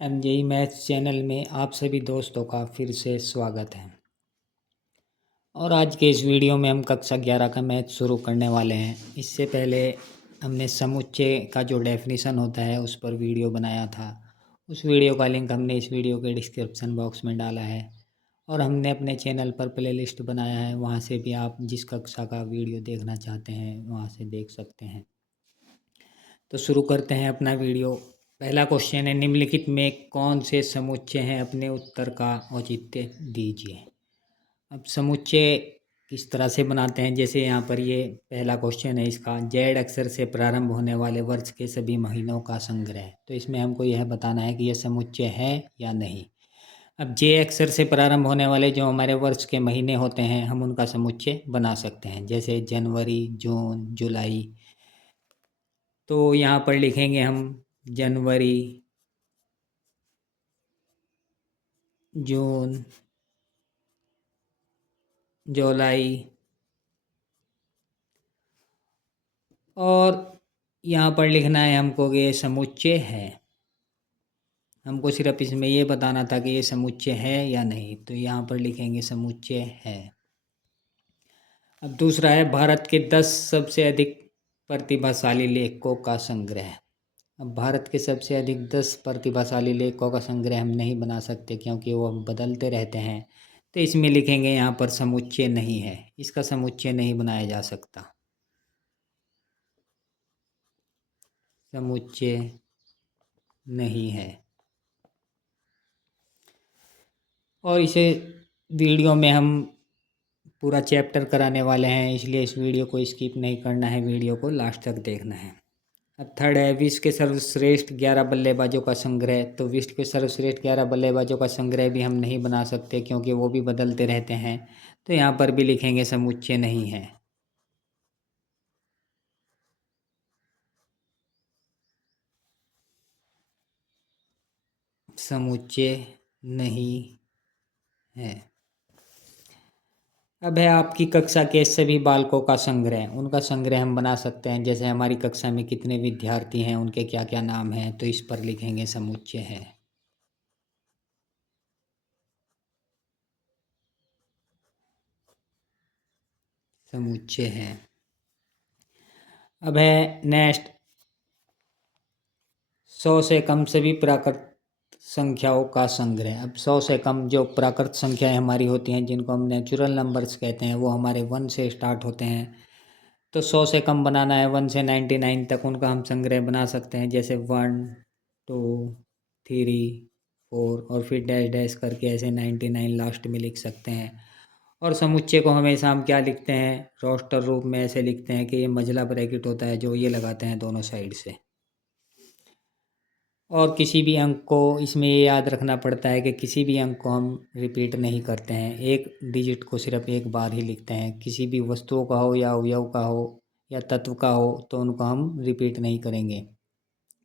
एमजेई maths channel में आप सभी दोस्तों का फिर से स्वागत है। और आज के इस वीडियो में हम कक्षा 11 का मैथ शुरू करने वाले हैं। इससे पहले हमने समुच्चय का जो डेफिनेशन होता है उस पर वीडियो बनाया था। उस वीडियो का लिंक हमने इस वीडियो के डिस्क्रिप्शन बॉक्स में डाला है और हमने अपने चैनल पर प्लेलिस्ट बनाया है, वहाँ से भी आप जिस कक्षा का वीडियो देखना चाहते हैं वहाँ से देख सकते हैं। तो शुरू करते हैं अपना वीडियो। पहला क्वेश्चन है, निम्नलिखित में कौन से समुच्चय हैं, अपने उत्तर का औचित्य दीजिए। अब समुच्चय किस तरह से बनाते हैं, जैसे यहाँ पर ये पहला क्वेश्चन है, इसका जेड अक्षर से प्रारंभ होने वाले वर्ष के सभी महीनों का संग्रह। तो इसमें हमको यह बताना है कि यह समुच्चय है या नहीं। अब जे अक्षर से प्रारंभ होने वाले जो हमारे वर्ष के महीने होते हैं, हम उनका समुच्चय बना सकते हैं, जैसे जनवरी, जून, जुलाई। तो यहाँ पर लिखेंगे हम जनवरी, जून, जुलाई और यहाँ पर लिखना है हमको कि ये समुच्चय है। हमको सिर्फ इसमें ये बताना था कि ये समुच्चय है या नहीं, तो यहाँ पर लिखेंगे समुच्चय है। अब दूसरा है, भारत के 10 सबसे अधिक प्रतिभाशाली लेखकों का संग्रह। अब भारत के सबसे अधिक 10 प्रतिभाशाली लेखकों का संग्रह हम नहीं बना सकते क्योंकि वो बदलते रहते हैं। तो इसमें लिखेंगे यहाँ पर समुच्चय नहीं है, इसका समुच्चय नहीं बनाया जा सकता। समुच्चय नहीं है। और इसे वीडियो में हम पूरा चैप्टर कराने वाले हैं, इसलिए इस वीडियो को स्किप नहीं करना है, वीडियो को लास्ट तक देखना है। अब थर्ड है, विश्व के सर्वश्रेष्ठ 11 बल्लेबाजों का संग्रह। तो विश्व के सर्वश्रेष्ठ 11 बल्लेबाजों का संग्रह भी हम नहीं बना सकते क्योंकि वो भी बदलते रहते हैं। तो यहाँ पर भी लिखेंगे समुच्चय नहीं है। समुच्चय नहीं है। अब है आपकी कक्षा के सभी बालकों का संग्रह। उनका संग्रह हम बना सकते हैं, जैसे हमारी कक्षा में कितने विद्यार्थी हैं, उनके क्या क्या नाम हैं, तो इस पर लिखेंगे समुच्चय है। समुच्चय है। अब है नेक्स्ट, 100 से कम सभी प्राकृत संख्याओं का संग्रह। अब 100 से कम जो प्राकृत संख्याएं हमारी होती हैं, जिनको हम नेचुरल नंबर्स कहते हैं, वो हमारे 1 से स्टार्ट होते हैं। तो 100 से कम बनाना है, 1 से 99 तक उनका हम संग्रह बना सकते हैं, जैसे 1, 2, 3, 4 और फिर डैश डैश करके ऐसे 99 लास्ट में लिख सकते हैं। और समुच्चय को हमेशा हम क्या लिखते हैं, रोस्टर रूप में ऐसे लिखते हैं कि ये मझला ब्रैकेट होता है जो ये लगाते हैं दोनों साइड से। और किसी भी अंक को इसमें ये याद रखना पड़ता है कि किसी भी अंक को हम रिपीट नहीं करते हैं, एक डिजिट को सिर्फ एक बार ही लिखते हैं। किसी भी वस्तुओं का हो या अवयव का हो या तत्व का हो तो उनको हम रिपीट नहीं करेंगे,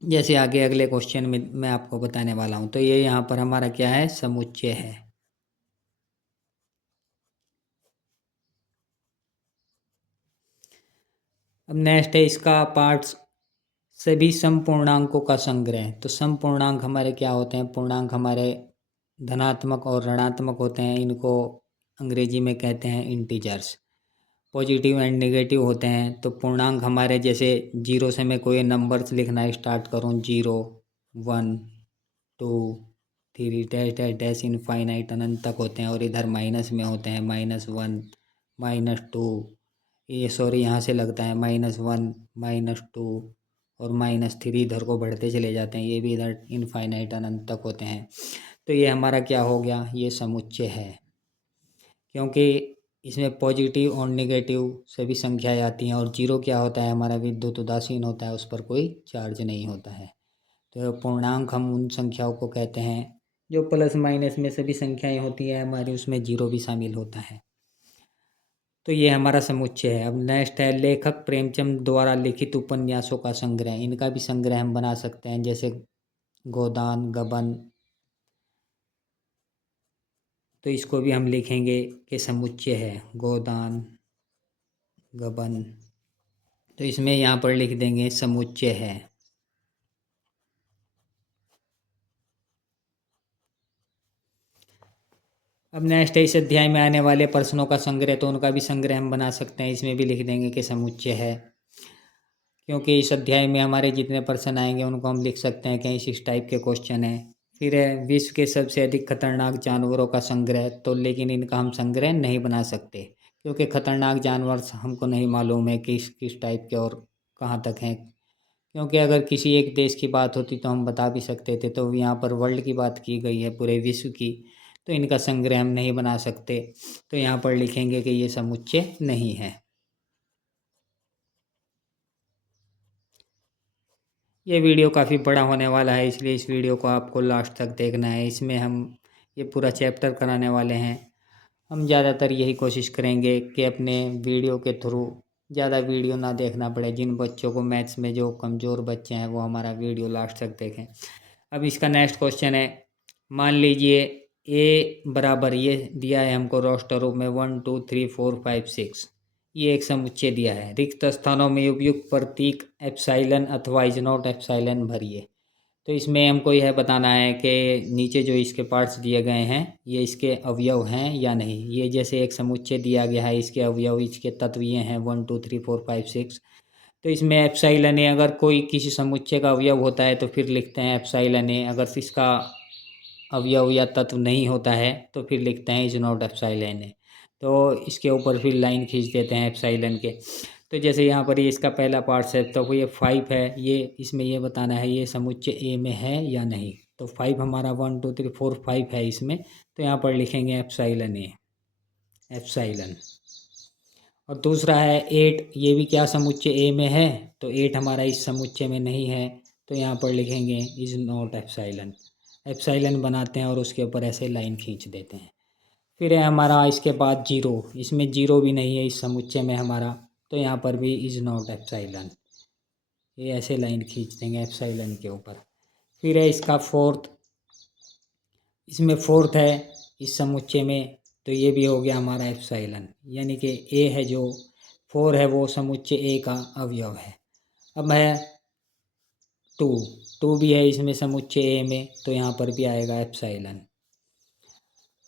जैसे आगे अगले क्वेश्चन में मैं आपको बताने वाला हूँ। तो ये यहाँ पर हमारा क्या है, समुच्चय है। अब नेक्स्ट है इसका पार्ट्स, सभी समपूर्णांकों का संग्रह। तो समपूर्णांक हमारे क्या होते हैं, पूर्णांक हमारे धनात्मक और ऋणात्मक होते हैं, इनको अंग्रेजी में कहते हैं इंटीजर्स। पॉजिटिव एंड नेगेटिव होते हैं। तो पूर्णांक हमारे, जैसे 0 से मैं कोई नंबर्स लिखना स्टार्ट करूँ, 0, 1, 2, 3 डैश डैश डैश इनफाइनाइट अनंत तक होते हैं। और इधर माइनस में होते हैं, -1, -2, ये सॉरी यहाँ से लगता है -1, -2 और -3, इधर को बढ़ते चले जाते हैं, ये भी इधर इनफाइनाइट अनंत तक होते हैं। तो ये हमारा क्या हो गया, ये समुच्चय है, क्योंकि इसमें पॉजिटिव और नेगेटिव सभी संख्याएं आती हैं। और 0 क्या होता है, हमारा विद्युत उदासीन होता है, उस पर कोई चार्ज नहीं होता है। तो पूर्णांक हम उन संख्याओं को कहते हैं जो प्लस माइनस में सभी संख्याएं होती हैं हमारी, उसमें 0 भी शामिल होता है। तो ये हमारा समुच्चय है। अब नेक्स्ट है, लेखक प्रेमचंद द्वारा लिखित उपन्यासों का संग्रह। इनका भी संग्रह हम बना सकते हैं, जैसे गोदान, गबन। तो इसको भी हम लिखेंगे कि समुच्चय है, गोदान, गबन। तो इसमें यहाँ पर लिख देंगे समुच्चय है। अब नेक्स्ट है इस अध्याय में आने वाले प्रश्नों का संग्रह, तो उनका भी संग्रह हम बना सकते हैं। इसमें भी लिख देंगे कि समुच्चय है, क्योंकि इस अध्याय में हमारे जितने प्रश्न आएंगे उनको हम लिख सकते हैं कि इस टाइप के क्वेश्चन है। फिर है विश्व के सबसे अधिक खतरनाक जानवरों का संग्रह, तो लेकिन इनका हम संग्रह नहीं बना सकते, क्योंकि खतरनाक जानवर हमको नहीं मालूम है किस किस टाइप के और कहाँ तक हैं। क्योंकि अगर किसी एक देश की बात होती तो हम बता भी सकते थे, तो यहाँ पर वर्ल्ड की बात की गई है, पूरे विश्व की, तो इनका संग्रह हम नहीं बना सकते। तो यहाँ पर लिखेंगे कि ये समुच्चय नहीं है। ये वीडियो काफ़ी बड़ा होने वाला है, इसलिए इस वीडियो को आपको लास्ट तक देखना है। इसमें हम ये पूरा चैप्टर कराने वाले हैं। हम ज़्यादातर यही कोशिश करेंगे कि अपने वीडियो के थ्रू ज़्यादा वीडियो ना देखना पड़े। जिन बच्चों को मैथ्स में जो कमज़ोर बच्चे हैं वो हमारा वीडियो लास्ट तक देखें। अब इसका नेक्स्ट क्वेश्चन है, मान लीजिए ए बराबर ये दिया है हमको रोस्टर रूप में 1 2 3 4 5 6, ये एक समुच्चय दिया है। रिक्त स्थानों में उपयुक्त प्रतीक एप्सिलॉन अथवा इज नॉट एप्सिलॉन भरिए। तो इसमें हमको यह बताना है कि नीचे जो इसके पार्ट्स दिए गए हैं ये इसके अवयव हैं या नहीं। ये जैसे एक समुच्चय दिया गया है, इसके अवयव इसके तत्व ये हैं 1 2 3 4 5 6। तो इसमें एप्सिलॉन ए अगर कोई किसी समुच्चय का अवयव होता है तो फिर लिखते हैं एप्सिलॉन ए, अगर इसका अवयव या तत्व नहीं होता है तो फिर लिखते हैं इज नॉट एप्सिलॉन ए। तो इसके ऊपर फिर लाइन खींच देते हैं एप्सिलॉन के। तो जैसे यहाँ पर ये इसका पहला पार्ट है, तो ये 5 है, ये इसमें ये बताना है ये समुच्चय ए में है या नहीं। तो 5 हमारा 1 2 3 4 5 है इसमें, तो यहाँ पर लिखेंगे एप्सिलॉन ए, एप्सिलॉन। और दूसरा है 8, ये भी क्या समुच्चय ए में है, तो 8 हमारा इस समुच्चय में नहीं है, तो यहाँ पर लिखेंगे इज नॉट एप्सिलॉन। एप्सिलॉन बनाते हैं और उसके ऊपर ऐसे लाइन खींच देते हैं। फिर है हमारा इसके बाद 0, इसमें 0 भी नहीं है इस समुच्चय में हमारा, तो यहाँ पर भी इज नॉट एप्सिलॉन, ये ऐसे लाइन खींच देंगे एप्सिलॉन के ऊपर। फिर है इसका फोर्थ, इसमें फोर्थ है इस समुच्चय में, तो ये भी हो गया हमारा एप्सिलॉन, यानी कि ए है जो 4 है वो समुच्चय ए का अवयव है। अब है 2 भी है इसमें समुच्चय ए में, तो यहाँ पर भी आएगा एप्सिलॉन।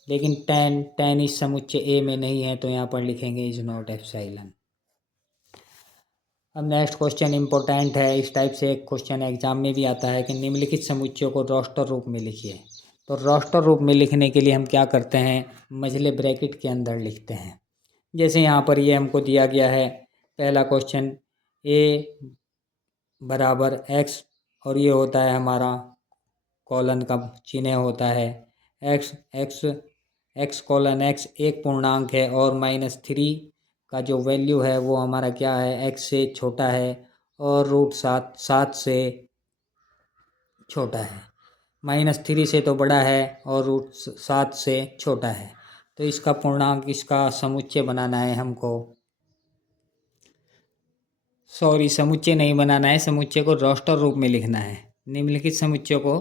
लेकिन 10 इस समुच्चय ए में नहीं है, तो यहाँ पर लिखेंगे इज नॉट एप्सिलॉन। अब नेक्स्ट क्वेश्चन इम्पोर्टेंट है, इस टाइप से एक क्वेश्चन एग्जाम में भी आता है कि निम्नलिखित समुच्चयों को रोस्टर रूप में लिखिए। तो रोस्टर रूप में लिखने के लिए हम क्या करते हैं, मझले ब्रैकेट के अंदर लिखते हैं। जैसे यहाँ पर ये हमको दिया गया है पहला क्वेश्चन, ए बराबर एक्स, और ये होता है हमारा कॉलन का चिन्ह होता है x, x x colon x एक पूर्णांक है, और -3 का जो वैल्यू है वो हमारा क्या है, एक्स से छोटा है और √7 से छोटा है। -3 से तो बड़ा है और √7 से छोटा है। तो इसका पूर्णांक, इसका समुच्चय बनाना है हमको। सॉरी, समुच्चय नहीं बनाना है, समुच्चय को रोस्टर रूप में लिखना है। निम्नलिखित समुच्चय को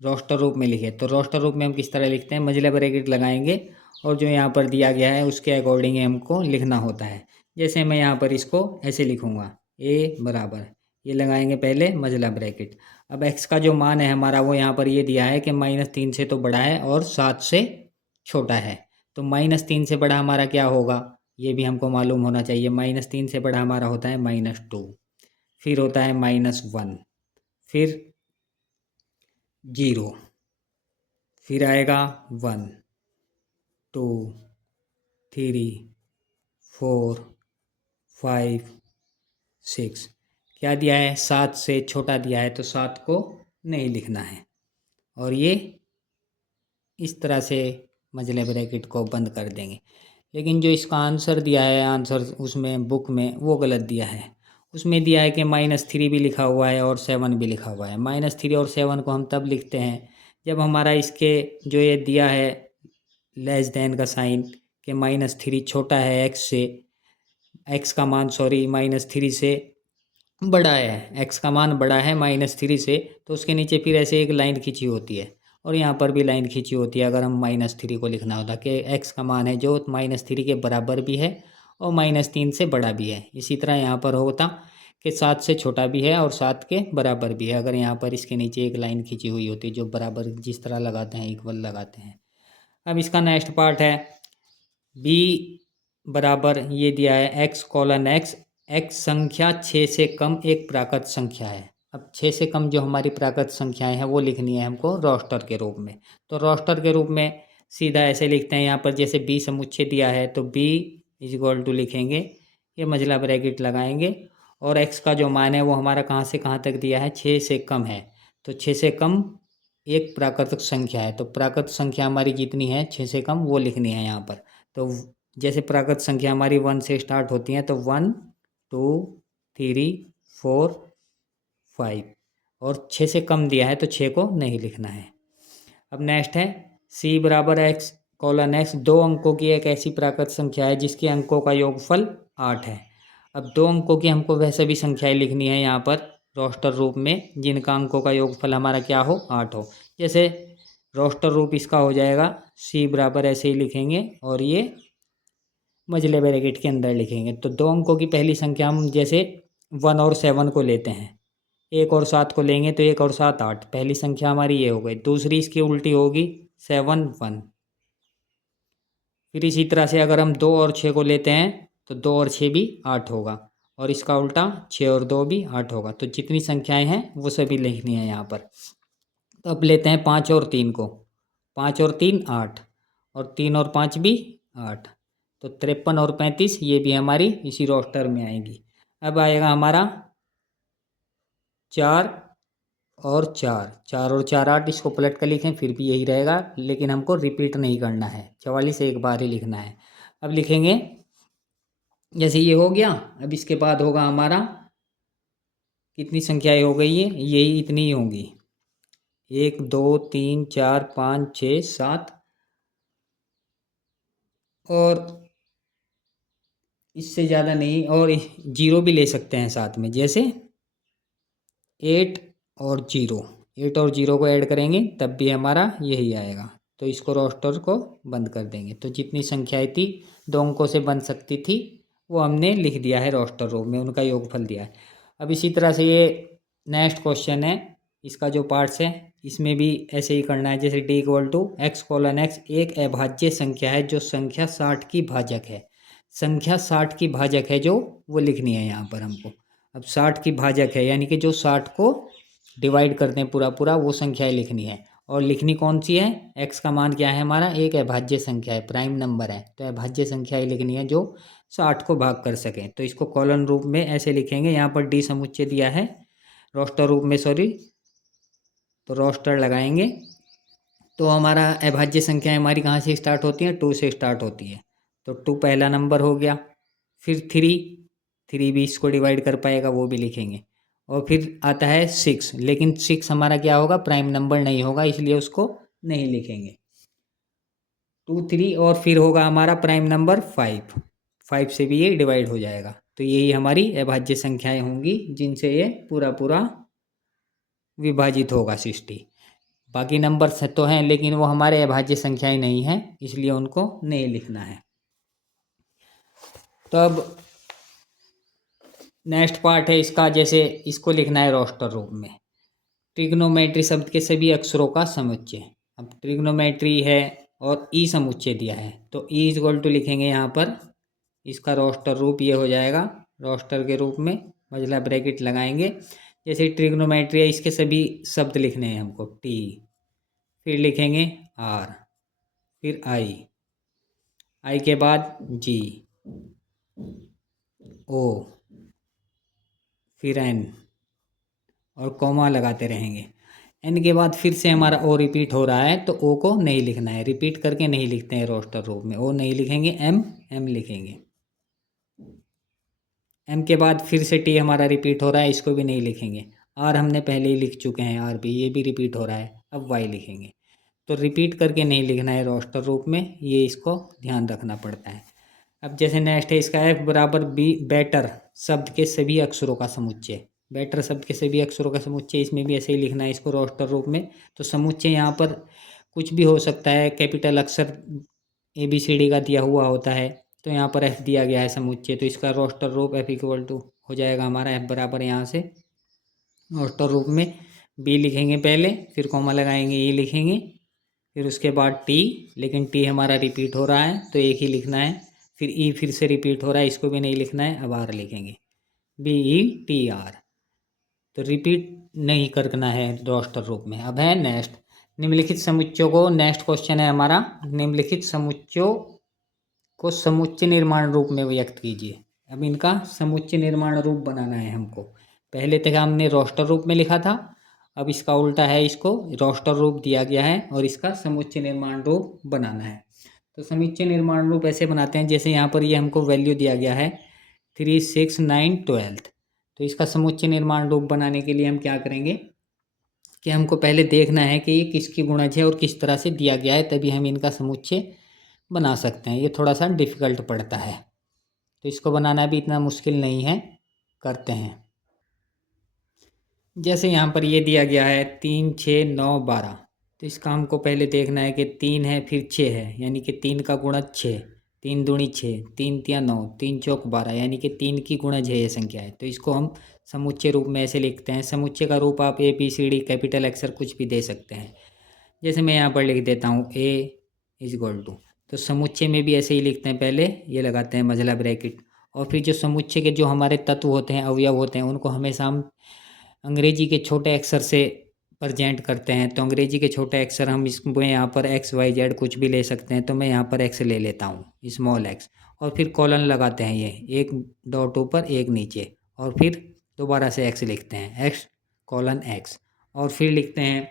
रोस्टर रूप में लिखे। तो रोस्टर रूप में हम किस तरह लिखते हैं, मझले ब्रैकेट लगाएंगे और जो यहाँ पर दिया गया है उसके अकॉर्डिंग हमको लिखना होता है। जैसे मैं यहाँ पर इसको ऐसे लिखूँगा, ए बराबर, ये लगाएंगे पहले मझला ब्रैकेट। अब एक्स का जो मान है हमारा वो यहाँ पर ये दिया है कि -3 से तो बड़ा है और 7 से छोटा है। तो -3 से बड़ा हमारा क्या होगा, ये भी हमको मालूम होना चाहिए। -3 से बड़ा हमारा होता है -2, फिर होता है -1, फिर 0, फिर आएगा 1 2 3 4 5 6। क्या दिया है, 7 से छोटा दिया है, तो 7 को नहीं लिखना है। और ये इस तरह से मझले ब्रैकेट को बंद कर देंगे। लेकिन जो इसका आंसर दिया है, आंसर उसमें बुक में वो गलत दिया है। उसमें दिया है कि -3 भी लिखा हुआ है और 7 भी लिखा हुआ है। -3 और 7 को हम तब लिखते हैं जब हमारा इसके जो ये दिया है लेस देन का साइन, कि -3 छोटा है एक्स से, एक्स का मान सॉरी -3 से बड़ा है, एक्स का मान बड़ा है -3 से, तो उसके नीचे फिर ऐसे एक लाइन खींची होती है और यहाँ पर भी लाइन खींची होती है। अगर हम -3 को लिखना होता कि एक्स का मान है जो -3 के बराबर भी है और -3 से बड़ा भी है। इसी तरह यहाँ पर होता कि 7 से छोटा भी है और 7 के बराबर भी है। अगर यहाँ पर इसके नीचे एक लाइन खींची हुई होती है जो बराबर जिस तरह लगाते हैं इक्वल लगाते हैं। अब इसका नेक्स्ट पार्ट है बी बराबर ये दिया है x कॉलन x, x संख्या 6 से कम एक प्राकृत संख्या है। अब 6 से कम जो हमारी प्राकृत संख्याएं हैं वो लिखनी है हमको रोस्टर के रूप में। तो रोस्टर के रूप में सीधा ऐसे लिखते हैं, यहाँ पर जैसे b समुच्चय दिया है तो b इज इक्वल टू लिखेंगे, ये मझला ब्रैकेट लगाएंगे, और x का जो मान है वो हमारा कहाँ से कहाँ तक दिया है, 6 से कम है। तो 6 से कम एक प्राकृतिक संख्या है, तो प्राकृतिक संख्या हमारी जितनी है 6 से कम वो लिखनी है यहाँ पर। तो जैसे प्राकृत संख्या हमारी 1 से स्टार्ट होती हैं तो 1 2 3 4 5, और 6 से कम दिया है तो 6 को नहीं लिखना है। अब नेक्स्ट है c बराबर x कॉलन x, 2 अंकों की एक ऐसी प्राकृत संख्या है जिसके अंकों का योगफल 8 है। अब 2 अंकों की हमको वह सभी संख्याएं लिखनी है यहाँ पर रोस्टर रूप में जिनका अंकों का योगफल हमारा क्या हो, 8 हो। जैसे रोस्टर रूप इसका हो जाएगा c बराबर ऐसे ही लिखेंगे और ये मझले ब्रैकेट के अंदर लिखेंगे। तो 2 अंकों की पहली संख्या हम जैसे 1 और 7 को लेते हैं, 1 और 7 को लेंगे तो 1 और 7 8, पहली संख्या हमारी ये हो गई। दूसरी इसकी उल्टी होगी 7 1। फिर इसी तरह से अगर हम 2 और 6 को लेते हैं तो 2 और 6 भी 8 होगा, और इसका उल्टा 6 और 2 भी 8 होगा। तो जितनी संख्याएं हैं वो सभी लिखनी है यहाँ पर। तो अब लेते हैं 5 और 3 को, 5 और 3 8, और 3 और 5 भी 8। तो 53 और 35 ये भी हमारी इसी रोस्टर में आएगी। अब आएगा हमारा 4 और 4, 4 और 4 8, इसको पलट कर लिखें फिर भी यही रहेगा, लेकिन हमको रिपीट नहीं करना है, 44 एक बार ही लिखना है। अब लिखेंगे जैसे ये हो गया, अब इसके बाद होगा हमारा कितनी संख्याएं हो गई है, यही इतनी ही होंगी, 1 2 3 4 5 6 7, और इससे ज़्यादा नहीं, और 0 भी ले सकते हैं साथ में, जैसे 8 और 0, 8 और 0 को ऐड करेंगे तब भी हमारा यही आएगा। तो इसको रोस्टर को बंद कर देंगे। तो जितनी संख्याएं थी 2 अंकों से बन सकती थी वो हमने लिख दिया है रोस्टर रूप में, उनका योगफल दिया है। अब इसी तरह से ये नेक्स्ट क्वेश्चन है, इसका जो पार्ट्स है इसमें भी ऐसे ही करना है। जैसे d equal to x colon x एक अभाज्य संख्या है जो संख्या 60 की भाजक है। संख्या 60 की भाजक है जो वो लिखनी है यहाँ पर हमको। अब 60 की भाजक है यानी कि जो 60 को डिवाइड करते हैं पूरा पूरा, वो संख्याएं लिखनी है। और लिखनी कौन सी है, x का मान क्या है हमारा, एक अभाज्य संख्या है, प्राइम नंबर है, तो अभाज्य संख्याएं लिखनी है जो 60 को भाग कर सकें। तो इसको कॉलन रूप में ऐसे लिखेंगे, यहाँ पर d समुच्चय दिया है रोस्टर रूप में, सॉरी, तो रोस्टर लगाएंगे। तो हमारा अभाज्य संख्या हमारी कहाँ से स्टार्ट होती है, 2 से स्टार्ट होती है। तो 2 पहला नंबर हो गया, फिर 3 भी इसको डिवाइड कर पाएगा वो भी लिखेंगे, और फिर आता है 6, लेकिन 6 हमारा क्या होगा, प्राइम नंबर नहीं होगा, इसलिए उसको नहीं लिखेंगे। 2 3 और फिर होगा हमारा प्राइम नंबर 5 से भी ये डिवाइड हो जाएगा। तो यही हमारी अभाज्य संख्याएं होंगी जिनसे ये पूरा पूरा विभाजित होगा 60। बाकी नंबर तो हैं लेकिन वो हमारे अभाज्य संख्याएं नहीं हैं, इसलिए उनको नहीं लिखना है। तो अब नेक्स्ट पार्ट है इसका, जैसे इसको लिखना है रोस्टर रूप में, ट्रिग्नोमेट्री शब्द के सभी अक्षरों का समुच्चय। अब ट्रिग्नोमेट्री है और ई समुच्चय दिया है, तो ई इक्वल टू लिखेंगे यहाँ पर, इसका रोस्टर रूप ये हो जाएगा, रोस्टर के रूप में मझला ब्रैकेट लगाएंगे। जैसे ट्रिग्नोमेट्री है इसके सभी शब्द लिखने हैं हमको, टी, फिर लिखेंगे आर, फिर आई के बाद जी, ओ, फिर एन, और कॉमा लगाते रहेंगे। एन के बाद फिर से हमारा ओ रिपीट हो रहा है तो ओ को नहीं लिखना है, रिपीट करके नहीं लिखते हैं रोस्टर रूप में, ओ नहीं लिखेंगे, एम लिखेंगे। एम के बाद फिर से टी हमारा रिपीट हो रहा है, इसको भी नहीं लिखेंगे। आर हमने पहले ही लिख चुके हैं, आर भी, ये भी रिपीट हो रहा है, अब वाई लिखेंगे। तो रिपीट करके नहीं लिखना है रोस्टर रूप में, ये इसको ध्यान रखना पड़ता है। अब जैसे नेक्स्ट है इसका एफ बराबर बी, बेटर शब्द के सभी अक्षरों का समुच्चय, बेटर शब्द के सभी अक्षरों का समुच्चय, इसमें भी ऐसे ही लिखना है इसको रोस्टर रूप में। तो समुच्चय यहाँ पर कुछ भी हो सकता है, कैपिटल अक्षर ABCD का दिया हुआ होता है, तो यहाँ पर एफ दिया गया है समुच्चय, तो इसका रोस्टर रूप एफ इक्वल टू हो जाएगा हमारा एफ बराबर, यहाँ से रोस्टर रूप में बी लिखेंगे पहले, फिर कॉमा लगाएंगे, ए लिखेंगे, फिर उसके बाद टी, लेकिन टी हमारा रिपीट हो रहा है तो एक ही लिखना है। फिर ई फिर से रिपीट हो रहा है, इसको भी नहीं लिखना है, अब आर लिखेंगे, BETR। तो रिपीट नहीं करना है रोस्टर रूप में। अब है नेक्स्ट, निम्नलिखित समुच्चयों को, नेक्स्ट क्वेश्चन है हमारा, निम्नलिखित समुच्चयों को समुच्चय निर्माण रूप में व्यक्त कीजिए। अब इनका समुच्चय निर्माण रूप बनाना है हमको। पहले तक हमने रोस्टर रूप में लिखा था, अब इसका उल्टा है, इसको रोस्टर रूप दिया गया है और इसका समुच्चय निर्माण रूप बनाना है। तो समुच्चय निर्माण रूप ऐसे बनाते हैं, जैसे यहाँ पर ये हमको वैल्यू दिया गया है 3, 6, 9, 12। तो इसका समुच्चय निर्माण रूप बनाने के लिए हम क्या करेंगे कि हमको पहले देखना है कि ये किसकी गुणज है और किस तरह से दिया गया है, तभी हम इनका समुच्चय बना सकते हैं। ये थोड़ा सा डिफ़िकल्ट पड़ता है, तो इसको बनाना भी इतना मुश्किल नहीं है, करते हैं। जैसे यहाँ पर ये दिया गया है 3, 6, 9, 12। तो इसका हमको पहले देखना है कि 3 है फिर 6 है, यानी कि 3 का गुणज 6, 3 दूनी 6, 3 तिया 9, 3 चौक 12, यानी कि 3 की गुणज है ये संख्या है। तो इसको हम समुच्चय रूप में ऐसे लिखते हैं। समुच्चय का रूप आप ABCD कैपिटल अक्षर कुछ भी दे सकते हैं। जैसे मैं यहाँ पर लिख देता हूँ A = तो समुच्चय में भी ऐसे ही लिखते हैं, पहले ये लगाते हैं मझला ब्रैकेट, और फिर जो समुच्चय के जो हमारे तत्व होते हैं, अवयव होते हैं, उनको हमेशा हम अंग्रेजी के छोटे अक्षर से प्रेजेंट करते हैं। तो अंग्रेजी के छोटे अक्षर हम इसमें यहाँ पर XYZ कुछ भी ले सकते हैं, तो मैं यहाँ पर X ले लेता हूँ, स्मॉल x, और फिर कॉलन लगाते हैं, ये एक डॉट ऊपर एक नीचे, और फिर दोबारा से X लिखते हैं, X:X, और फिर लिखते हैं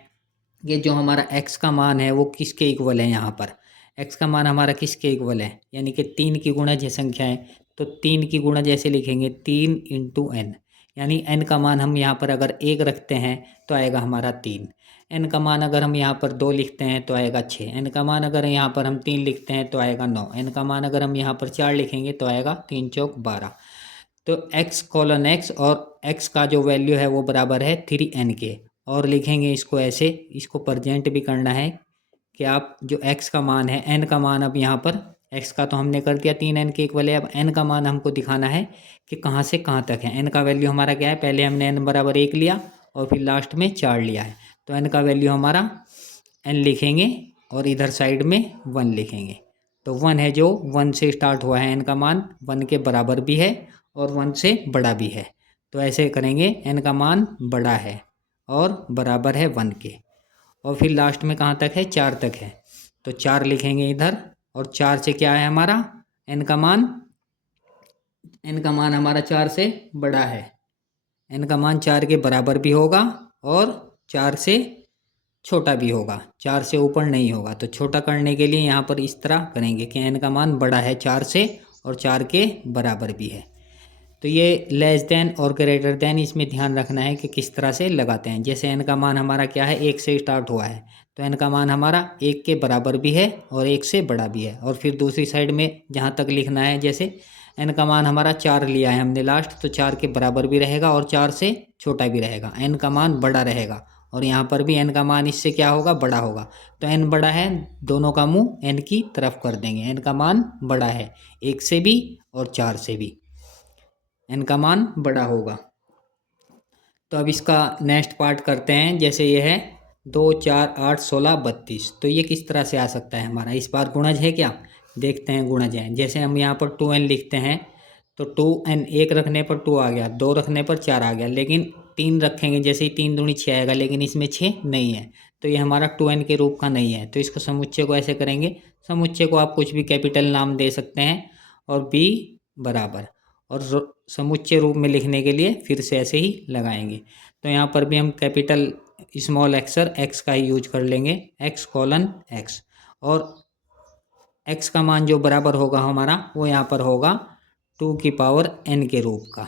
ये जो हमारा x का मान है वो किसके इक्वल है। यहाँ पर x का मान हमारा किसके इक्वल है, यानी कि 3 की गुणज है संख्या है, तो 3 की गुणज ऐसे लिखेंगे 3 × n, यानी n का मान हम यहाँ पर अगर 1 रखते हैं तो आएगा हमारा 3, n का मान अगर हम यहाँ पर 2 लिखते हैं तो आएगा 6, n का मान अगर यहाँ पर हम 3 लिखते हैं तो आएगा 9, n का मान अगर हम यहाँ पर 4 लिखेंगे तो आएगा 3 चौक 12। तो x:x और x का जो वैल्यू है वो बराबर है 3n के, और लिखेंगे इसको ऐसे, इसको प्रेजेंट भी करना है कि आप जो x का मान है, n का मान, अब यहाँ पर x का तो हमने कर दिया 3n के इक्वल है, अब n का मान हमको दिखाना है कि कहाँ से कहाँ तक है। n का वैल्यू हमारा क्या है, पहले हमने n बराबर 1 लिया और फिर लास्ट में 4 लिया है, तो n का वैल्यू हमारा n लिखेंगे और इधर साइड में 1 लिखेंगे। तो 1 है जो 1 से स्टार्ट हुआ है, n का मान 1 के बराबर भी है और 1 से बड़ा भी है। तो ऐसे करेंगे, n का मान बड़ा है और बराबर है 1 के, और फिर लास्ट में कहाँ तक है, 4 तक है, तो 4 लिखेंगे इधर, और 4 से क्या है हमारा n का मान, n का मान हमारा 4 से बड़ा है, n का मान 4 के बराबर भी होगा और 4 से छोटा भी होगा, 4 से ऊपर नहीं होगा। तो छोटा करने के लिए यहाँ पर इस तरह करेंगे कि n का मान बड़ा है 4 से और 4 के बराबर भी है। तो ये लेस देन और ग्रेटर देन, इसमें ध्यान रखना है कि किस तरह से लगाते हैं। जैसे n का मान हमारा क्या है, 1 से स्टार्ट हुआ है, तो n का मान हमारा 1 के बराबर भी है और 1 से बड़ा भी है। और फिर दूसरी साइड में जहाँ तक लिखना है, जैसे n का मान हमारा 4 लिया है हमने लास्ट, तो 4 के बराबर भी रहेगा और 4 से छोटा भी रहेगा, n का मान बड़ा रहेगा, और यहाँ पर भी n का मान इससे क्या होगा, बड़ा होगा। तो n बड़ा है, दोनों का मुँह n की तरफ कर देंगे, n का मान बड़ा है 1 से भी और 4 से भी, n का मान बड़ा होगा। तो अब इसका नेक्स्ट पार्ट करते हैं। जैसे ये है 2, 4, 8, 16, 32, तो ये किस तरह से आ सकता है हमारा, इस बार गुणज है क्या, देखते हैं गुणज है। जैसे हम यहाँ पर 2n लिखते हैं, तो 2n, 1 रखने पर 2 आ गया, 2 रखने पर 4 आ गया, लेकिन 3 रखेंगे, जैसे ही 3 दूनी 6 आएगा, लेकिन इसमें 6 नहीं है, तो ये हमारा 2n के रूप का नहीं है। तो इसको समुच्चय को ऐसे करेंगे, समुच्चय को आप कुछ भी कैपिटल नाम दे सकते हैं, और b बराबर, और समुच्चय रूप में लिखने के लिए फिर से ऐसे ही लगाएंगे। तो यहाँ पर भी हम कैपिटल स्मॉल अक्षर x का ही यूज कर लेंगे, x:x, और x का मान जो बराबर होगा हमारा वो यहाँ पर होगा 2 की पावर n के रूप का,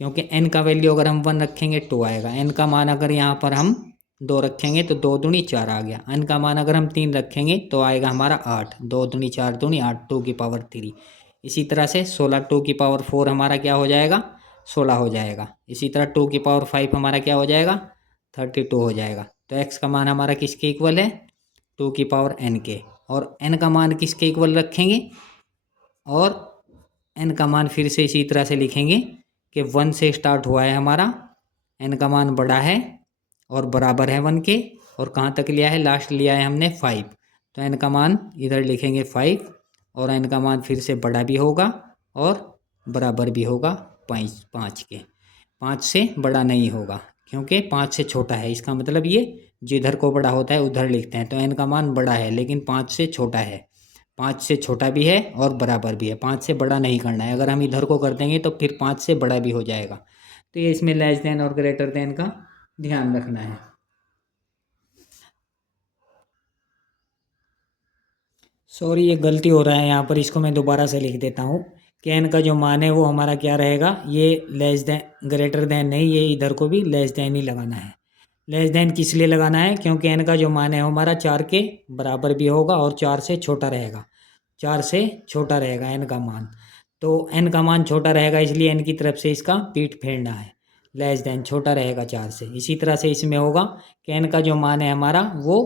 क्योंकि n का वैल्यू अगर हम 1 रखेंगे 2 आएगा, n का मान अगर यहाँ पर हम 2 रखेंगे तो 2 दूनी 4 आ गया, n का मान अगर हम 3 रखेंगे तो आएगा हमारा 8, 2 दूनी 4 दूनी 8, 2 की पावर 3। इसी तरह से 16, 2 की पावर 4 हमारा क्या हो जाएगा, 16 हो जाएगा। इसी तरह 2 की पावर 5 हमारा क्या हो जाएगा, 32 हो जाएगा। तो x का मान हमारा किसके इक्वल है, 2 की पावर n के, और n का मान किसके इक्वल रखेंगे, और n का मान फिर से इसी तरह से लिखेंगे कि 1 से स्टार्ट हुआ है हमारा, n का मान बड़ा है और बराबर है 1 के। और कहाँ तक लिया है, लास्ट लिया है हमने 5। तो n का मान इधर लिखेंगे 5 और n का मान फिर से बड़ा भी होगा और बराबर भी होगा 5 के। 5 से बड़ा नहीं होगा क्योंकि 5 से छोटा है। इसका मतलब ये जिधर को बड़ा होता है उधर लिखते हैं। तो n का मान बड़ा है लेकिन 5 से छोटा है। 5 से छोटा भी है और बराबर भी है। 5 से बड़ा नहीं करना है। अगर हम इधर को कर देंगे तो फिर 5 से बड़ा भी हो जाएगा। तो ये इसमें लेस देन और ग्रेटर देन का ध्यान रखना है। सॉरी, ये गलती हो रहा है यहाँ पर, इसको मैं दोबारा से लिख देता हूँ कि n का जो मान है वो हमारा क्या रहेगा, ये लेस देन ग्रेटर देन नहीं, ये इधर को भी लेस देन ही लगाना है। लेस देन किस लिए लगाना है, क्योंकि n का जो मान है हमारा 4 के बराबर भी होगा और 4 से छोटा रहेगा। 4 से छोटा रहेगा n का मान। तो n का मान छोटा रहेगा इसलिए n की तरफ से इसका पीठ फेरना है। लेस देन छोटा रहेगा 4 से। इसी तरह से इसमें होगा कि n का जो मान है हमारा वो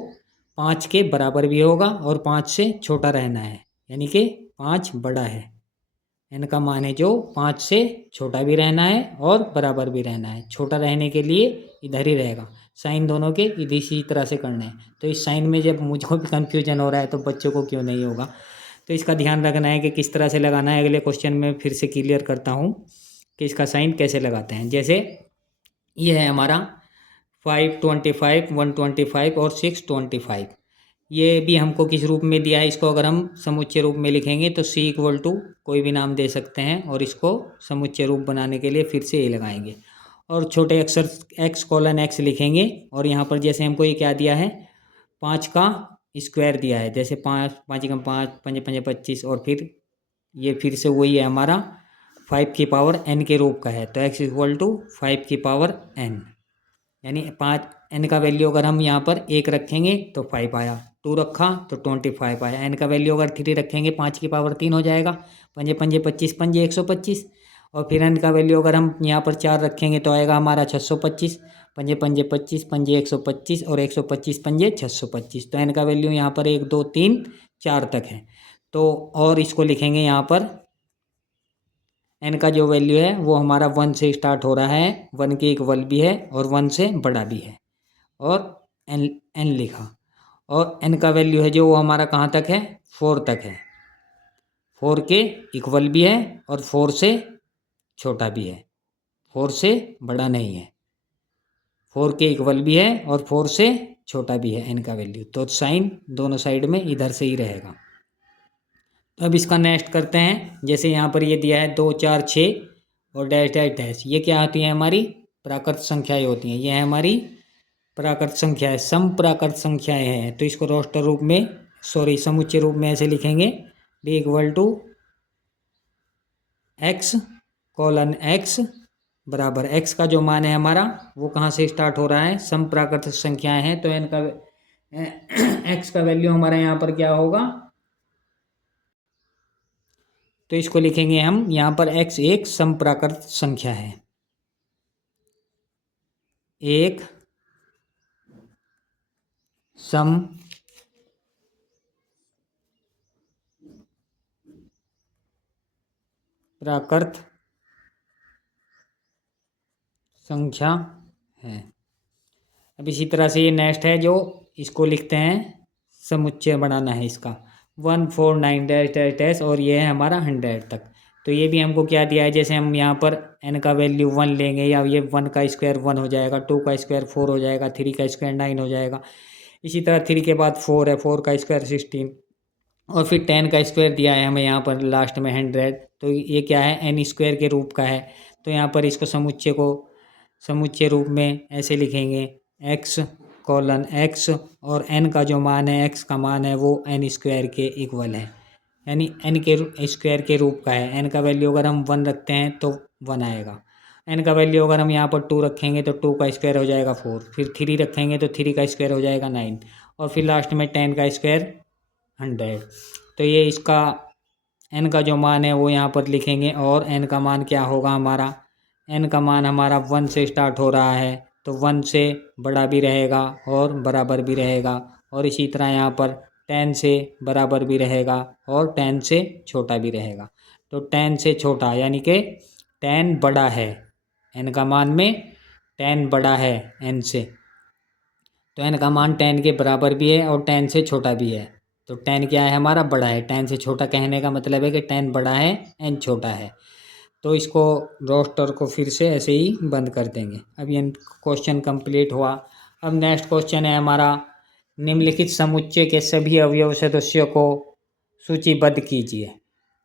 5 के बराबर भी होगा और 5 से छोटा रहना है, यानी कि 5 बड़ा है। n का मान है जो 5 से छोटा भी रहना है और बराबर भी रहना है। छोटा रहने के लिए इधर ही रहेगा। साइन दोनों के इसी तरह से करने हैं। तो इस साइन में जब मुझको भी कन्फ्यूजन हो रहा है तो बच्चों को क्यों नहीं होगा। तो इसका ध्यान रखना है कि किस तरह से लगाना है। अगले क्वेश्चन में फिर से क्लियर करता हूँ कि इसका साइन कैसे लगाते हैं। जैसे ये है हमारा 525, 125 और 625। ये भी हमको किस रूप में दिया है, इसको अगर हम समुच्चय रूप में लिखेंगे तो c इक्वल टू कोई भी नाम दे सकते हैं और इसको समुच्चय रूप बनाने के लिए फिर से ये लगाएंगे और छोटे अक्षर x कोलन x लिखेंगे। और यहाँ पर जैसे हमको ये क्या दिया है, 5 का स्क्वायर दिया है। जैसे 5 5 एकम 5, 5 5 25 और फिर ये फिर से वही है हमारा 5 की पावर n के रूप का है। तो x इक्वल टू 5 की पावर n, यानी 5 n का वैल्यू अगर हम यहाँ पर 1 रखेंगे तो 5 आया, 2 रखा तो 25 आया। n का वैल्यू अगर 3 रखेंगे 5 की पावर 3 हो जाएगा, 5 5 25, 5 125। और फिर n का वैल्यू अगर हम यहाँ पर 4 रखेंगे तो आएगा हमारा 625, 5 5 25, 5 125 और 125 5 625। तो n का वैल्यू यहाँ पर 1 2 3 4 तक है। तो और इसको लिखेंगे यहाँ पर n का जो वैल्यू है वो हमारा 1 से स्टार्ट हो रहा है, 1 की इक्वल भी है और 1 से बड़ा भी है और n लिखा। और n का वैल्यू है जो वो हमारा कहाँ तक है, 4 तक है। 4 के इक्वल भी है और 4 से छोटा भी है, 4 से बड़ा नहीं है। 4 के इक्वल भी है और 4 से छोटा भी है n का वैल्यू। तो साइन दोनों साइड में इधर से ही रहेगा। तो अब इसका नेक्स्ट करते हैं। जैसे यहाँ पर ये दिया है 2 4 6 और डैश डैश डैश, ये क्या होती है, हमारी प्राकृत संख्याएं होती हैं। ये है हमारी प्राकृत संख्याएं, सम प्राकृत संख्याएं हैं। तो इसको रोस्टर रूप में, सॉरी समुच्चय रूप में ऐसे लिखेंगे, d equal to x colon x बराबर x का जो मान है हमारा वो कहाँ से स्टार्ट हो रहा है, सम प्राकृत संख्याएं हैं। तो n का x का वैल्यू हमारा यहाँ पर क्या होगा, तो इसको लिखेंगे हम यहाँ पर x एक सम प्राकृत संख्या है। एक सम प्राकृत संख्या है। अब इसी तरह से ये नेक्स्ट है जो इसको लिखते हैं, समुच्चय बनाना है इसका 1 4 9 डैश डैश डैश और ये है हमारा 100 तक। तो ये भी हमको क्या दिया है, जैसे हम यहाँ पर n का वैल्यू 1 लेंगे या ये 1 का स्क्वायर 1 हो जाएगा, 2 का स्क्वायर 4 हो जाएगा, 3 का स्क्वायर 9 हो जाएगा। इसी तरह 3 के बाद 4 है, 4 का स्क्वायर 16 और फिर 10 का स्क्वायर दिया है हमें यहाँ पर लास्ट में 100। तो ये क्या है, n स्क्वायर के रूप का है। तो यहाँ पर इसको समुच्चय रूप में ऐसे लिखेंगे x कोलन x और n का जो मान है, x का मान है वो n स्क्वायर के इक्वल है, यानी n के स्क्वायर के रूप का है। n का वैल्यू अगर हम 1 रखते हैं तो 1 आएगा। n का वैल्यू अगर हम यहाँ पर 2 रखेंगे तो 2 का स्क्वायर हो जाएगा 4, फिर 3 रखेंगे तो 3 का स्क्वायर हो जाएगा 9 और फिर लास्ट में 10 का स्क्वायर 100। तो ये इसका n का जो मान है वो यहाँ पर लिखेंगे और n का मान क्या होगा हमारा, n का मान हमारा 1 से स्टार्ट हो रहा है तो 1 से बड़ा भी रहेगा और बराबर भी रहेगा। और इसी तरह यहाँ पर 10 से बराबर भी रहेगा और 10 से छोटा भी रहेगा। तो 10 से छोटा यानी कि 10 बड़ा है, n का मान में 10 बड़ा है n से। तो n का मान 10 के बराबर भी है और 10 से छोटा भी है। तो 10 क्या है हमारा, बड़ा है। 10 से छोटा कहने का मतलब है कि 10 बड़ा है, n छोटा है। तो इसको रोस्टर को फिर से ऐसे ही बंद कर देंगे। अब ये क्वेश्चन कंप्लीट हुआ। अब नेक्स्ट क्वेश्चन है हमारा, निम्नलिखित समुच्चय के सभी अवयव सदस्यों को सूचीबद्ध कीजिए।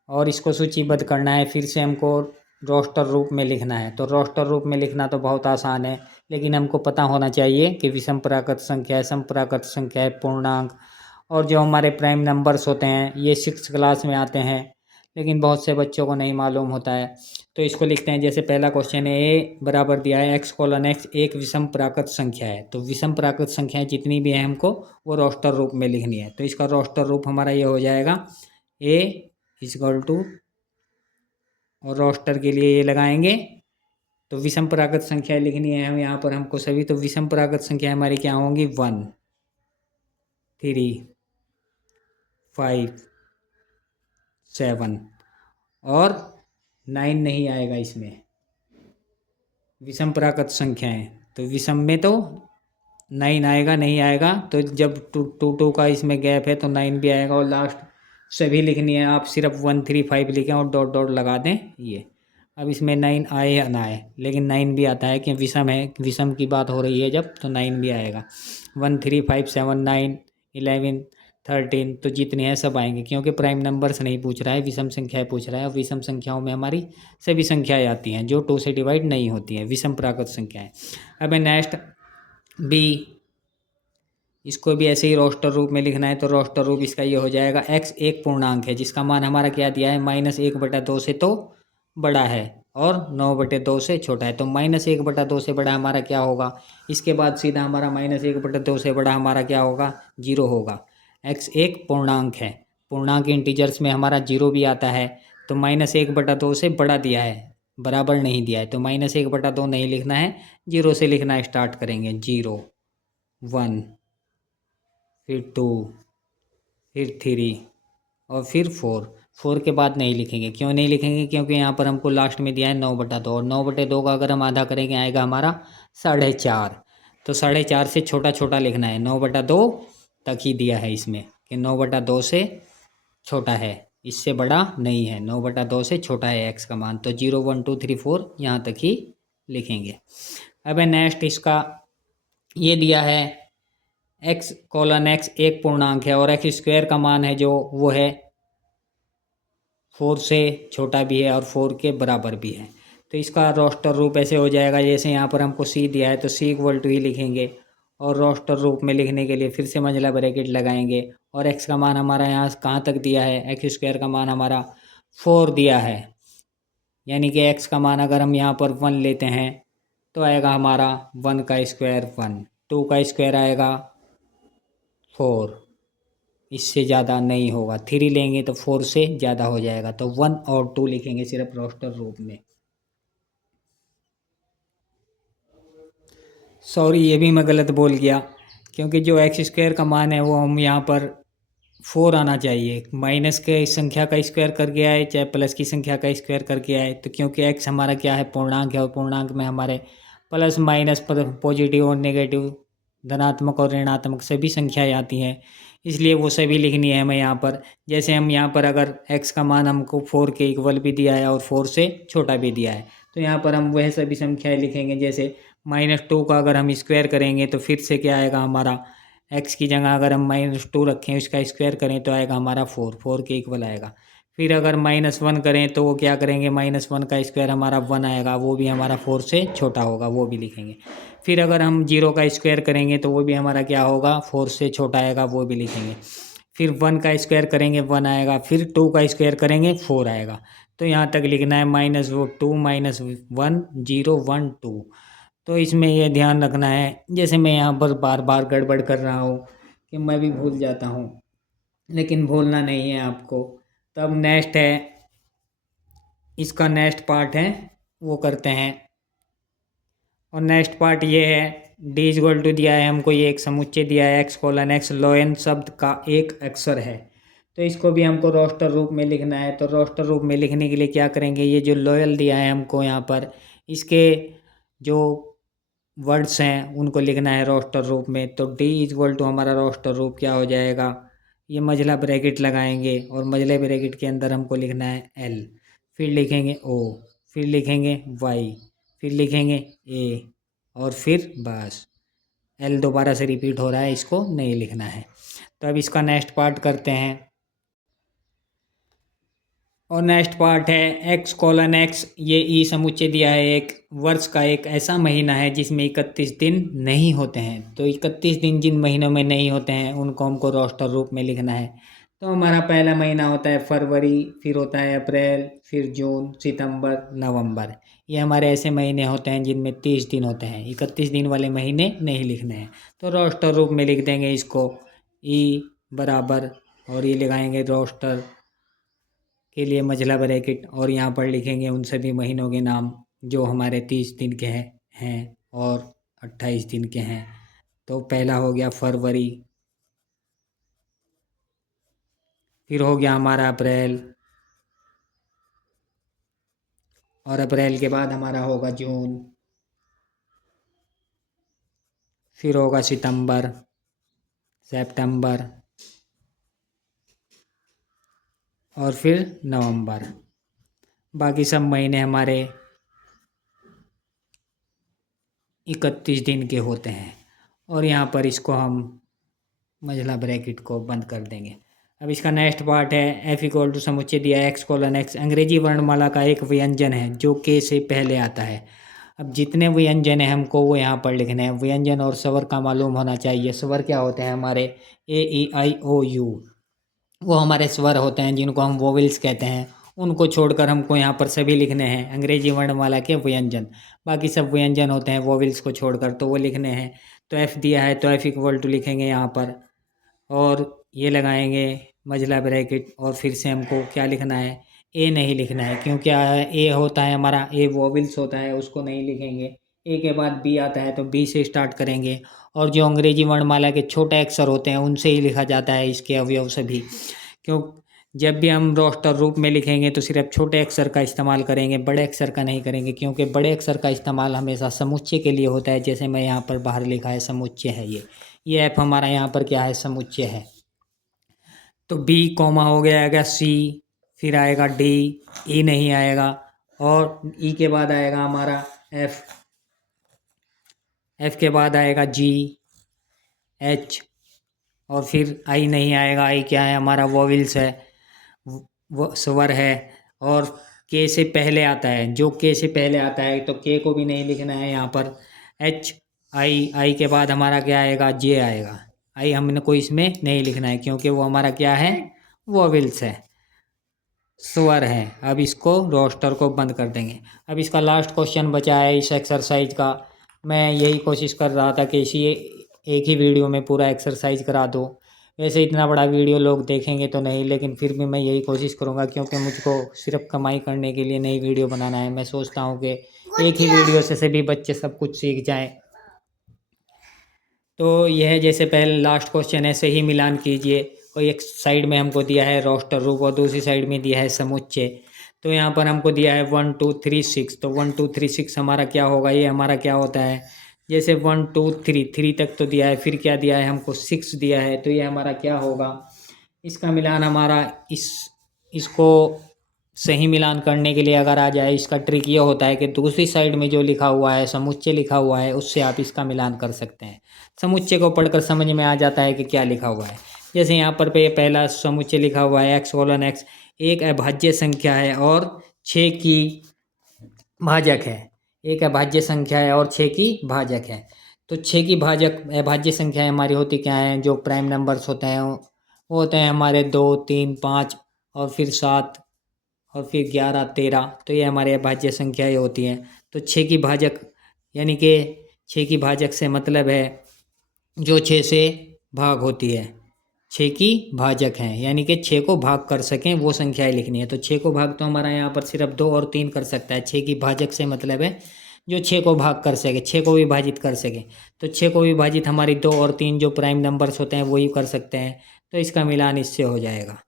और इसको सूचीबद्ध करना है, फिर से हमको रोस्टर रूप में लिखना है। तो रोस्टर रूप में लिखना तो बहुत आसान है, लेकिन हमको पता होना चाहिए कि विषम प्राकृत संख्या है, सम प्राकृत संख्या है, पूर्णांक और जो हमारे प्राइम नंबर्स होते हैं ये 6 क्लास में आते हैं, लेकिन बहुत से बच्चों को नहीं मालूम होता है। तो इसको लिखते हैं, जैसे पहला क्वेश्चन है, ए बराबर दिया है x:x एक विषम प्राकृत संख्या है। तो विषम प्राकृत संख्याएं जितनी भी हैं हमको वो रोस्टर रूप में लिखनी है। तो इसका रोस्टर रूप हमारा ये हो जाएगा a इक्वल टू, और रोस्टर के लिए ये लगाएंगे। तो विषम प्राकृत संख्या लिखनी है हम यहाँ पर हमको सभी। तो विषम प्राकृत संख्या हमारी क्या होंगी, 1 3 5 7 और 9 नहीं आएगा इसमें, विषम प्राकृत संख्याएं। तो विषम में तो 9 आएगा, नहीं आएगा। तो जब टू का इसमें गैप है तो 9 भी आएगा। और लास्ट सभी लिखनी है, आप सिर्फ 1 3 5 लिखें और डॉट डॉट लगा दें ये। अब इसमें 9 आए या ना आए, लेकिन 9 भी आता है कि विषम है, विषम की बात हो रही है जब, तो 9 भी आएगा। 1 3 5 7 9 11 13 तो जितने हैं सब आएंगे, क्योंकि प्राइम नंबर्स नहीं पूछ रहा है, विषम संख्याएं पूछ रहा है। और विषम संख्याओं में हमारी सभी संख्याएं आती हैं जो 2 से डिवाइड नहीं होती हैं, विषम प्राकृत संख्याएं। अब नेक्स्ट बी, इसको भी ऐसे ही रोस्टर रूप में लिखना है। तो रोस्टर रूप इसका ये हो जाएगा, x एक पूर्णांक है जिसका मान हमारा क्या दिया है, -1/2 से तो बड़ा है और 9/2 से छोटा है। तो -1/2 से बड़ा हमारा क्या होगा, इसके बाद सीधा हमारा -1/2 से बड़ा हमारा क्या होगा, 0 होगा। x एक पूर्णांक है, पूर्णांक इंटीजर्स में हमारा 0 भी आता है। तो -1/2 से बड़ा दिया है, बराबर नहीं दिया है। तो -1/2 नहीं लिखना है, 0 से लिखना स्टार्ट करेंगे। 0 1 फिर 2 फिर 3 और फिर 4 के बाद नहीं लिखेंगे। क्यों नहीं लिखेंगे, क्योंकि यहाँ पर हमको लास्ट में दिया है 9/2 और 9/2 का अगर हम आधा करेंगे आएगा हमारा 4.5। तो 4.5 से छोटा छोटा लिखना है, 9/2 तक ही दिया है इसमें कि 9/2 से छोटा है, इससे बड़ा नहीं है। 9/2 से छोटा है x का मान। तो 0 1 2 3 4 यहाँ तक ही लिखेंगे। अब नेक्स्ट इसका ये दिया है, x:x एक पूर्णांक है और x² का मान है जो वो है 4 से छोटा भी है और 4 के बराबर भी है। तो इसका रोस्टर रूप ऐसे हो जाएगा, जैसे यहाँ पर हमको c दिया है तो c इक्वल टू ही लिखेंगे। और रोस्टर रूप में लिखने के लिए फिर से मंझला ब्रैकेट लगाएंगे। और x का मान हमारा यहाँ कहाँ तक दिया है, x² का मान हमारा 4 दिया है, यानी कि x का मान अगर हम यहाँ पर 1 लेते हैं तो आएगा हमारा 1 का स्क्वायर 1, 2 का स्क्वायर आएगा 4, इससे ज़्यादा नहीं होगा। 3 लेंगे तो 4 से ज़्यादा हो जाएगा। तो 1 और 2 लिखेंगे सिर्फ रोस्टर रूप में। सॉरी, ये भी मैं गलत बोल गया, क्योंकि जो x² का मान है वो हम यहाँ पर 4 आना चाहिए। माइनस के संख्या का स्क्वायर करके आए चाहे प्लस की संख्या का स्क्वायर करके आए, तो क्योंकि x हमारा क्या है, पूर्णांक है। और पूर्णांक में हमारे प्लस माइनस पॉजिटिव और नेगेटिव, धनात्मक और ऋणात्मक सभी संख्याएं आती हैं, इसलिए वो सभी लिखनी है हमें यहाँ पर। जैसे हम यहाँ पर अगर x का मान हमको 4 के इक्वल भी दिया है और 4 से छोटा भी दिया है, तो यहाँ पर हम वह सभी संख्याएं लिखेंगे। जैसे -2 का अगर हम स्क्वायर करेंगे तो फिर से क्या आएगा हमारा, x की जगह अगर हम -2 रखें उसका स्क्वायर करें तो आएगा हमारा 4 के इक्वल आएगा। फिर अगर -1 करें तो वो क्या करेंगे, -1 का स्क्वायर हमारा 1 आएगा, वो भी हमारा 4 से छोटा होगा, वो भी लिखेंगे। फिर अगर हम 0 का स्क्वायर करेंगे तो वो भी हमारा क्या होगा, 4 से छोटा आएगा, वो भी लिखेंगे। फिर 1 का स्क्वायर करेंगे 1 आएगा, फिर 2 का स्क्वायर करेंगे 4 आएगा। तो यहाँ तक लिखना है -2 -1 0 1 2। तो इसमें यह ध्यान रखना है, जैसे मैं यहाँ पर बार बार गड़बड़ कर रहा हूँ कि मैं भी भूल जाता हूँ, लेकिन भूलना नहीं है आपको। तब नेक्स्ट है, इसका नेक्स्ट पार्ट है वो करते हैं। और नेक्स्ट पार्ट ये है, डी इक्वल टू दिया है हमको, ये एक समुच्चय दिया है x:x, लोयन शब्द का एक अक्षर है। तो इसको भी हमको रोस्टर रूप में लिखना है। तो रोस्टर रूप में लिखने के लिए क्या करेंगे, ये जो लोयल दिया है हमको यहाँ पर, इसके जो वर्ड्स हैं उनको लिखना है रोस्टर रूप में। तो डी इक्वल टू हमारा रोस्टर रूप क्या हो जाएगा, ये मझला ब्रैकेट लगाएंगे और मझले ब्रैकेट के अंदर हमको लिखना है एल, फिर लिखेंगे ओ, फिर लिखेंगे वाई, फिर लिखेंगे ए, और फिर बस एल दोबारा से रिपीट हो रहा है, इसको नहीं लिखना है। तो अब इसका नेक्स्ट पार्ट करते हैं। और नेक्स्ट पार्ट है x:x। ये ई समुच्चय दिया है, एक वर्ष का एक ऐसा महीना है जिसमें 31 दिन नहीं होते हैं। तो 31 दिन जिन महीनों में नहीं होते हैं उनको हमको रोस्टर रूप में लिखना है। तो हमारा पहला महीना होता है फरवरी, फिर होता है अप्रैल, फिर जून, सितंबर, नवंबर। ये हमारे ऐसे महीने होते हैं जिनमें 30 दिन होते हैं। 31 दिन वाले महीने नहीं लिखने हैं। तो रोस्टर रूप में लिख देंगे इसको ई बराबर, और ये लगाएंगे रोस्टर के लिए मझला ब्रैकेट, और यहाँ पर लिखेंगे उन सभी महीनों के नाम जो हमारे 30 दिन के हैं और 28 दिन के हैं। तो पहला हो गया फरवरी, फिर हो गया हमारा अप्रैल, और अप्रैल के बाद हमारा होगा जून, फिर होगा सितंबर, सितंबर, और फिर नवंबर। बाकी सब महीने हमारे 31 दिन के होते हैं। और यहाँ पर इसको हम मझला ब्रैकेट को बंद कर देंगे। अब इसका नेक्स्ट पार्ट है F= समुच्चय दिया है x:x। अंग्रेजी वर्णमाला का एक व्यंजन है जो के से पहले आता है। अब जितने व्यंजन हैं हमको वो यहाँ पर लिखने हैं। व्यंजन और स्वर का मालूम होना चाहिए। स्वर क्या होते हैं हमारे A, E, I, O, U, वो हमारे स्वर होते हैं जिनको हम वोवेल्स कहते हैं। उनको छोड़कर हमको यहाँ पर सभी लिखने हैं अंग्रेजी वर्णमाला के व्यंजन। बाकी सब व्यंजन होते हैं वोवेल्स को छोड़कर, तो वो लिखने हैं। तो F दिया है तो F= लिखेंगे यहाँ पर, और ये लगाएंगे मझला ब्रैकेट, और फिर से हमको क्या लिखना है, ए नहीं लिखना है, क्योंकि ए होता है हमारा, ए वोवेल्स होता है, उसको नहीं लिखेंगे। ए के बाद बी आता है तो बी से स्टार्ट करेंगे, और जो अंग्रेजी वर्णमाला के छोटे अक्षर होते हैं उनसे ही लिखा जाता है इसके अवयव सभी। क्यों, जब भी हम रोस्टर रूप में लिखेंगे तो सिर्फ छोटे अक्षर का इस्तेमाल करेंगे, बड़े अक्षर का नहीं करेंगे, क्योंकि बड़े अक्षर का इस्तेमाल हमेशा समुच्चय के लिए होता है। जैसे मैं यहाँ पर बाहर लिखा है समुच्चय है ये एफ हमारा यहाँ पर क्या है, समुच्चय है। तो बी कॉमा हो गया आएगा सी, फिर आएगा डी, ई नहीं आएगा, और ई के बाद आएगा हमारा एफ, एफ के बाद आएगा जी, एच, और फिर आई नहीं आएगा। आई क्या है हमारा, वोवेल्स है, वो स्वर है। और के से पहले आता है, जो के से पहले आता है तो के को भी नहीं लिखना है यहाँ पर। एच, आई, आई के बाद हमारा क्या आएगा, जे आएगा। आई हमने को इसमें नहीं लिखना है क्योंकि वो हमारा क्या है, वोवेल्स है, स्वर है। अब इसको रोस्टर को बंद कर देंगे। अब इसका लास्ट क्वेश्चन बचा है इस एक्सरसाइज का। मैं यही कोशिश कर रहा था कि इसी एक ही वीडियो में पूरा एक्सरसाइज करा दूँ। वैसे इतना बड़ा वीडियो लोग देखेंगे तो नहीं, लेकिन फिर भी मैं यही कोशिश करूँगा क्योंकि मुझको सिर्फ कमाई करने के लिए नई वीडियो बनाना है। मैं सोचता हूँ कि एक ही वीडियो से सभी बच्चे सब कुछ सीख जाएं। तो यह जैसे पहले लास्ट क्वेश्चन है, सही मिलान कीजिए। और एक साइड में हमको दिया है रोस्टर रूप और दूसरी साइड में दिया है समुच्चय। तो यहाँ पर हमको दिया है 1 2 3 6। तो 1 2 3 6 हमारा क्या होगा, ये हमारा क्या होता है, जैसे 1 2 3 3 तक तो दिया है, फिर क्या दिया है हमको 6 दिया है, तो ये हमारा क्या होगा, इसका मिलान हमारा इसको सही मिलान करने के लिए अगर आ जाए, इसका ट्रिक ये होता है कि दूसरी साइड में जो लिखा हुआ है, समुच्चय लिखा हुआ है, उससे आप इसका मिलान कर सकते हैं। समुच्चय को पढ़कर समझ में आ जाता है कि क्या लिखा हुआ है। जैसे यहाँ पर पे पहला समुच्चय लिखा हुआ है x:x, एक अभाज्य संख्या है और 6 की भाजक है। एक अभाज्य संख्या है और 6 की भाजक है। तो 6 की भाजक अभाज्य संख्याएं हमारी होती क्या हैं, जो प्राइम नंबर्स होते हैं वो होते हैं हमारे 2 3 5 और फिर 7 और फिर 11 13। तो ये हमारे अभाज्य संख्याएं होती हैं। तो 6 की भाजक यानी कि 6 की भाजक से मतलब है जो 6 से भाग होती है। 6 की भाजक हैं यानी कि 6 को भाग कर सकें वो संख्याएं लिखनी है। तो 6 को भाग तो हमारा यहाँ पर सिर्फ 2 और 3 कर सकता है। 6 की भाजक से मतलब है जो 6 को भाग कर सके, 6 को विभाजित कर सके। तो 6 को विभाजित हमारी 2 और 3 जो प्राइम नंबर्स होते हैं वही कर सकते हैं। तो इसका मिलान इससे हो जाएगा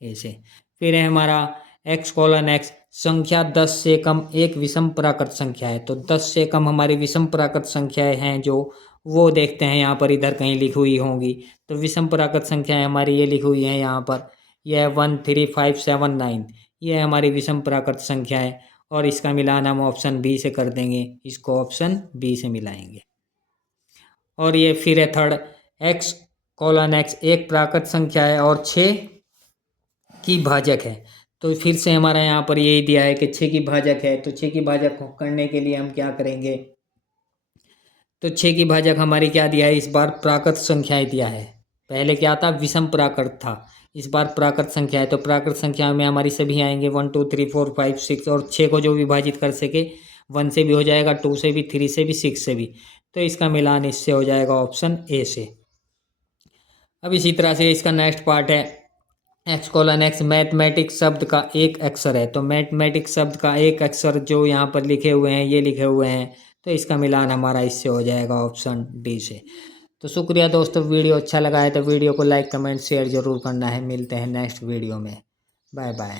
ऐसे। फिर है हमारा x:x संख्या 10 से कम एक विषम प्राकृत संख्या है। तो 10 से कम हमारी विषम प्राकृत संख्याएं हैं जो, वो देखते हैं यहाँ पर इधर कहीं लिखी हुई होंगी। तो विषम प्राकृत संख्याएं हमारी ये लिखी हुई हैं यहाँ पर, यह 1 3 5 7 9, ये हमारी विषम प्राकृत संख्या है। और इसका मिलान हम ऑप्शन बी से कर देंगे, इसको ऑप्शन बी से मिलाएंगे। और ये फिर है थर्ड, x:x एक प्राकृत संख्या है और 6 की भाजक है। तो फिर से हमारा यहाँ पर यही दिया है कि 6 की भाजक है। तो 6 की भाजक करने के लिए हम क्या करेंगे, तो 6 की भाजक हमारी क्या दिया है, इस बार प्राकृत संख्याएं दिया है। पहले क्या था, विषम प्राकृत था, इस बार प्राकृत संख्या है। तो प्राकृत संख्या में हमारी सभी आएंगे 1 2 3 4 5 6, और 6 को जो विभाजित कर सके 1 से भी हो जाएगा, 2 से भी, 3 से भी, 6 से भी। तो इसका मिलान इससे हो जाएगा ऑप्शन ए से। अब इसी तरह से इसका नेक्स्ट पार्ट है x:x मैथमेटिक्स शब्द का एक अक्षर है। तो मैथमेटिक्स शब्द का एक अक्षर जो यहाँ पर लिखे हुए हैं, ये लिखे हुए हैं, तो इसका मिलान हमारा इससे हो जाएगा ऑप्शन डी से। तो शुक्रिया दोस्तों, वीडियो अच्छा लगा है तो वीडियो को लाइक कमेंट शेयर जरूर करना है। मिलते हैं नेक्स्ट वीडियो में, बाय बाय।